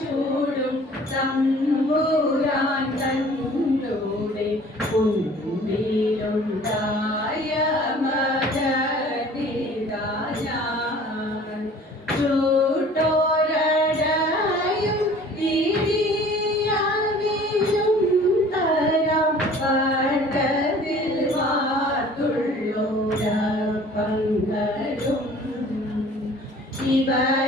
ചൂടും തമ്പൂരാൻ തന്നൂടെ കുഞ്ഞിലുണ്ടാ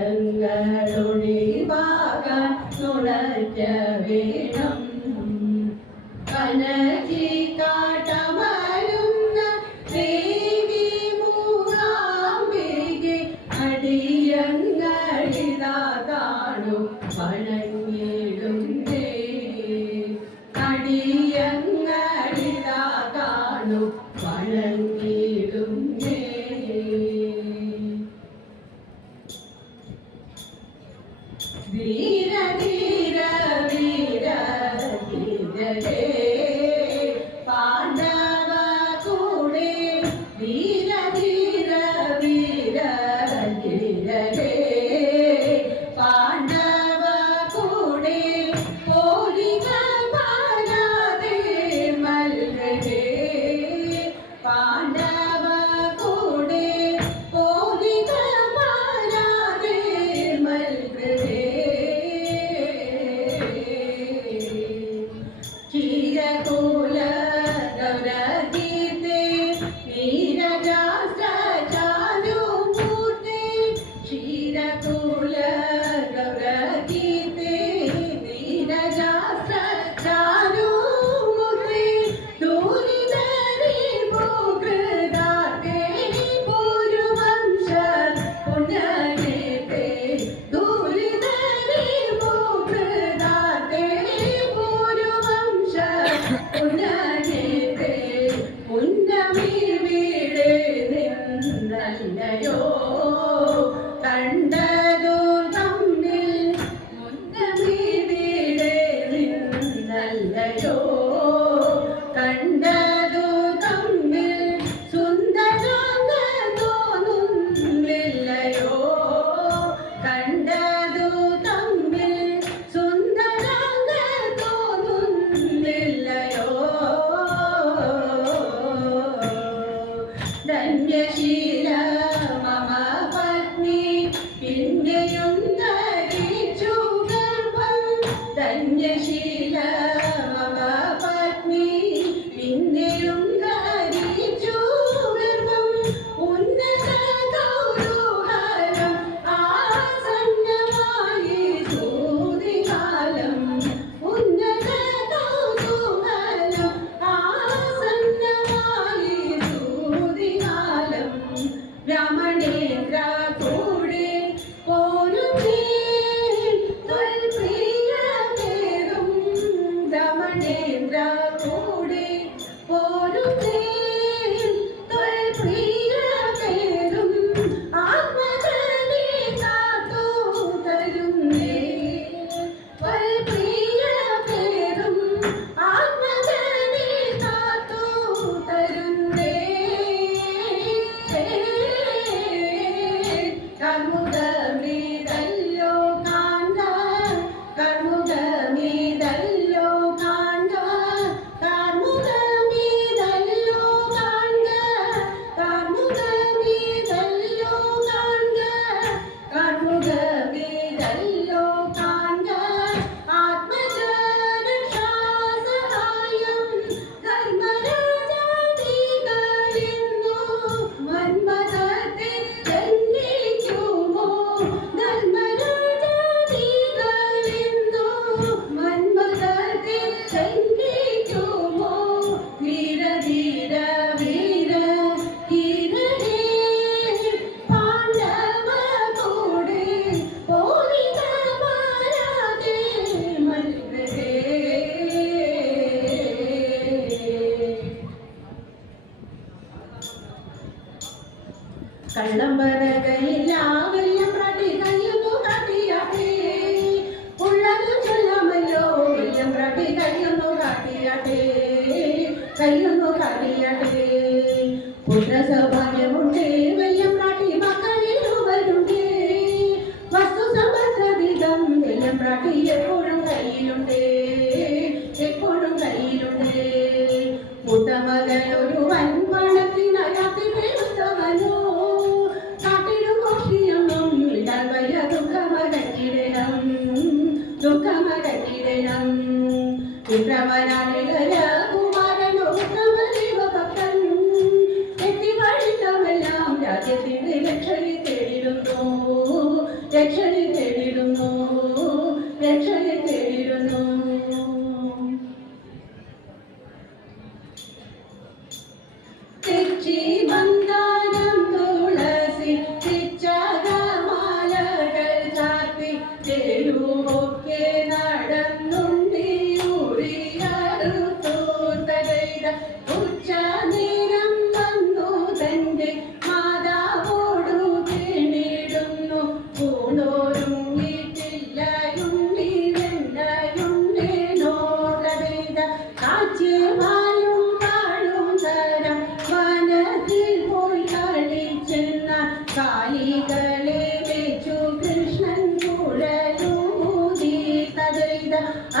ദുരന്തങ്ങളൊഴിവാകാൻ തുണയ്ക്ക വേണം. കനക Hello.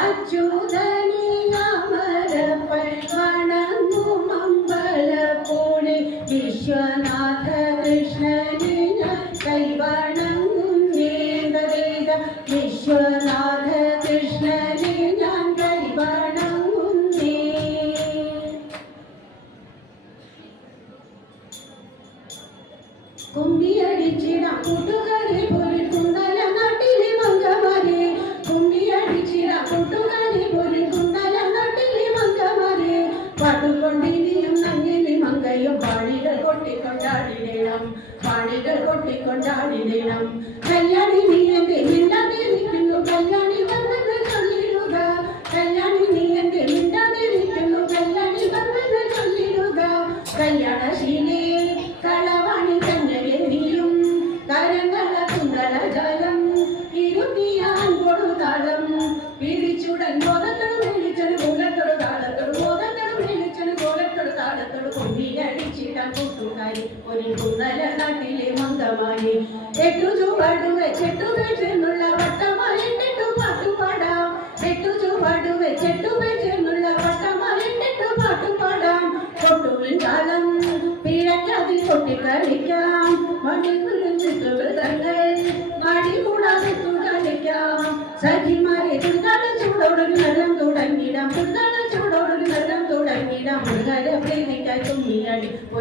അച്യുതനെ അമരപ്പണങ്ങു മംഗള പൂണി വിശ്വനാഥ കൃഷ്ണനിന കൈവണങ്ങും വേദവേദ വിശ്വനാഥ കൃഷ്ണനിന കൈവണങ്ങും കുമ്പിയടിച്ചിട കൂട്ടുകാരിൽ കൊട്ടിക്കൊണ്ടാടിടണം കാണികൾ കൊട്ടിക്കൊണ്ടാടിടണം കല്യാണി നീ എന്റെ നിന്നു കല്യാണി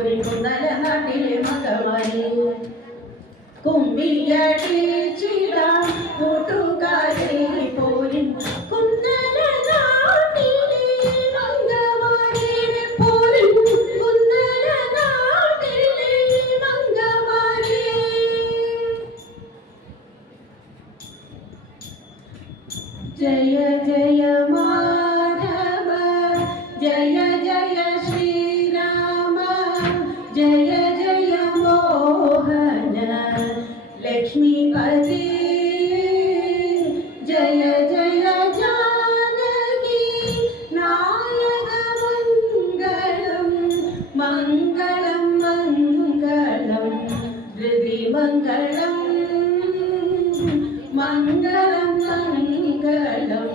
കുരുകുന്നല നാട്ടിലെ മകമായി കുമ്പിയാട്ടി ചിടാം മംഗളം മംഗളം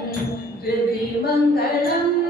ഹൃദയമംഗളം